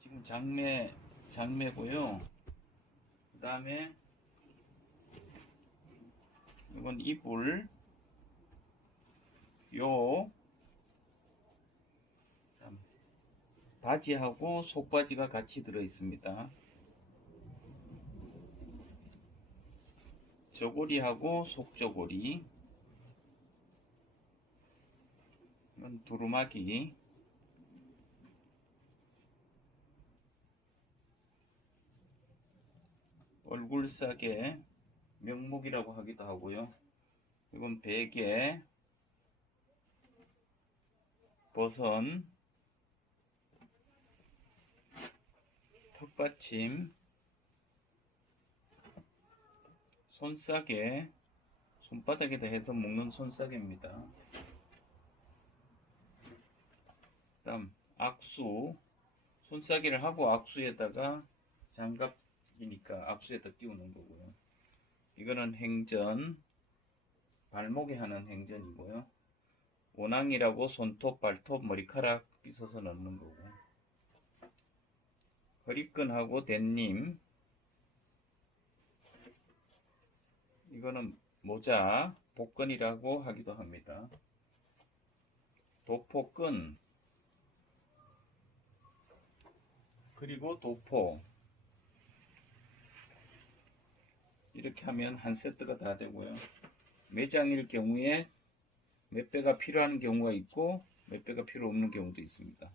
지금 장매 장매고요. 그 다음에 이건 이불 요 바지하고 속바지가 같이 들어 있습니다. 저고리하고 속저고리 이건 두루마기 얼굴 싸개 명목이라고 하기도 하고요. 이건 베개 버선 턱받침 손싸개 손바닥에다 해서 묶는 손싸개입니다. 다음 악수 손싸개를 하고 악수에다가 장갑 이니까 악수에다 끼우는 거고요. 이거는 행전 발목에 하는 행전이고요. 원앙이라고 손톱, 발톱, 머리카락 빗어서 넣는 거고 허리끈하고 댄님 이거는 모자, 복근이라고 하기도 합니다. 도포끈 그리고 도포 이렇게 하면 한 세트가 다 되고요. 매장일 경우에 몇 배가 필요한 경우가 있고 몇 배가 필요 없는 경우도 있습니다.